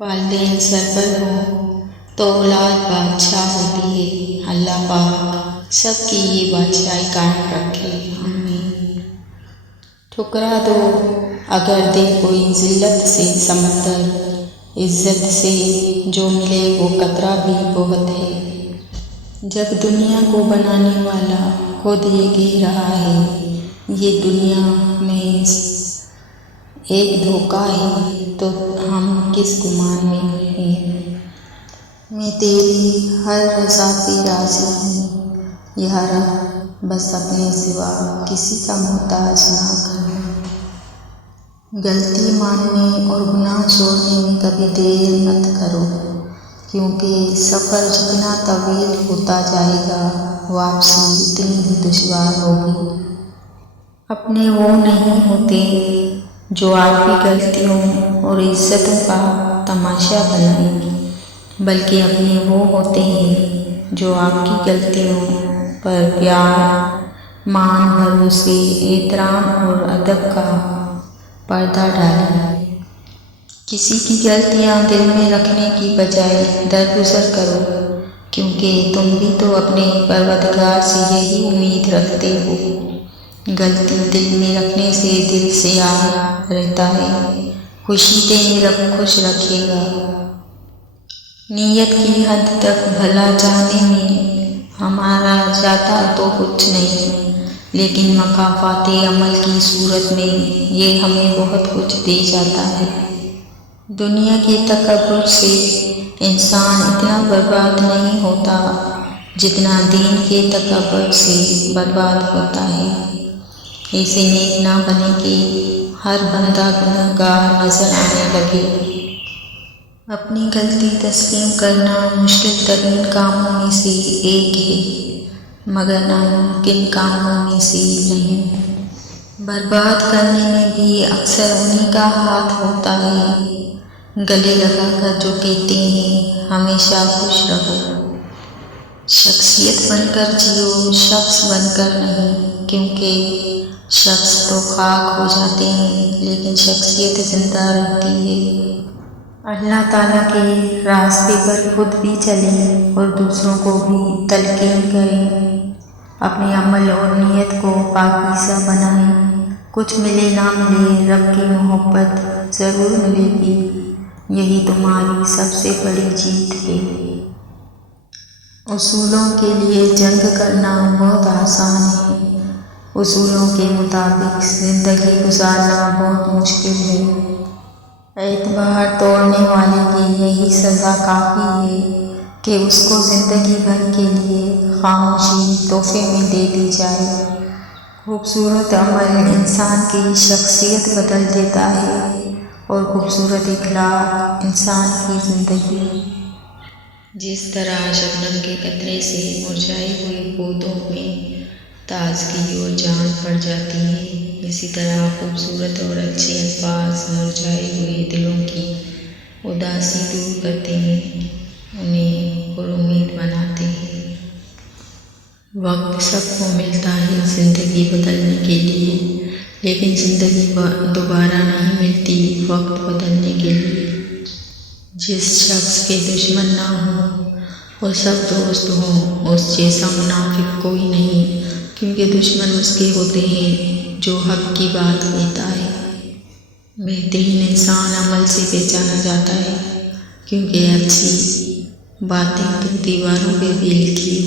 والدین سربر ہوں تو اولاد بادشاہ ہوتی ہے۔ اللہ پاک سب کی یہ بادشاہی قائم رکھے، آمین۔ ٹھکرا دو اگر دے کوئی ذلت سے سمندر، عزت سے جو ملے وہ قطرہ بھی بہت ہے۔ جب دنیا کو بنانے والا خود یہ کہہ رہا ہے یہ دنیا محض ایک دھوکہ ہے، تو ہم کس گمان میں ہیں۔ میں تیری ہر رضا پہ راضی ہوں یا رب، بس اپنے سوا کسی کا محتاج نہ کرنا۔ غلطی ماننے اور گناہ چھوڑنے میں کبھی دیر مت کرو، کیونکہ سفر جتنا طویل ہوتا جائے گا واپسی اتنی ہی دشوار ہوگی۔ اپنے وہ نہیں ہوتے جو آپ کی غلطیوں اور عزتوں کا تماشا بنائیں، بلکہ اپنے وہ ہوتے ہیں جو آپ کی غلطیوں پر پیار، مان، بھروسے، احترام اور ادب کا پردہ ڈالیں۔ کسی کی غلطیاں دل میں رکھنے کی بجائے درگزر کرو، کیونکہ تم بھی تو اپنے پروردگار سے یہی امید رکھتے ہو۔ غلطی دل میں رکھنے سے دل سیاہ رہتا ہے، خوشی دیں رب خوش رکھے گا۔ نیت کی حد تک بھلا چاہنے میں ہمارا جاتا تو کچھ نہیں، لیکن مکافات عمل کی صورت میں یہ ہمیں بہت کچھ دے جاتا ہے۔ دنیا کے تکبر سے انسان اتنا برباد نہیں ہوتا جتنا دین کے تکبر سے برباد ہوتا ہے۔ ایسے نیک نہ بنے کہ ہر بندہ گنہگار نظر آنے لگے۔ اپنی غلطی تسلیم کرنا مشکل ترین کاموں میں سے ایک ہے، مگر ناممکن کاموں میں سے نہیں۔ برباد کرنے میں بھی اکثر انہی کا ہاتھ ہوتا ہے۔ گلے لگا کر جو کہتے ہیں ہمیشہ خوش رہو۔ شخصیت بن کر جیو، شخص بن کر نہیں، کیونکہ شخص تو خاک ہو جاتے ہیں لیکن شخصیت زندہ رہتی ہے۔ اللہ تعالیٰ کے راستے پر خود بھی چلیں اور دوسروں کو بھی تلقین کریں۔ اپنے عمل اور نیت کو پاکیزہ بنائیں۔ کچھ ملے نہ ملے رب کی محبت ضرور ملے گی، یہی تمہاری سب سے بڑی جیت ہے۔ اصولوں کے لیے جنگ کرنا بہت آسان ہے، اصولوں کے مطابق زندگی گزارنا بہت مشکل ہے۔ اعتبار توڑنے والے کی یہی سزا کافی ہے کہ اس کو زندگی بھر کے لیے خاموشی تحفے میں دے دی جائے۔ خوبصورت عمل انسان کی شخصیت بدل دیتا ہے اور خوبصورت اخلاق انسان کی زندگی۔ جس طرح شبنم کے قطرے سے مرجھائی ہوئی پودوں میں تازگی اور جان پڑ جاتی ہے، اسی طرح خوبصورت اور اچھے الفاظ مرجھائے ہوئے دلوں کی اداسی دور کرتے ہیں، انہیں پرامید بناتے ہیں۔ وقت سب کو ملتا ہے زندگی بدلنے کے لیے، لیکن زندگی دوبارہ نہیں ملتی وقت بدلنے کے لیے۔ جس شخص کے دشمن نہ ہوں اور سب دوست ہوں، اس جیسا منافق کوئی نہیں، کیونکہ دشمن اس کے ہوتے ہیں جو حق کی بات کہتا ہے۔ بہترین انسان عمل سے پہچانا جاتا ہے، کیونکہ اچھی باتیں تو دیواروں پہ بھی لکھی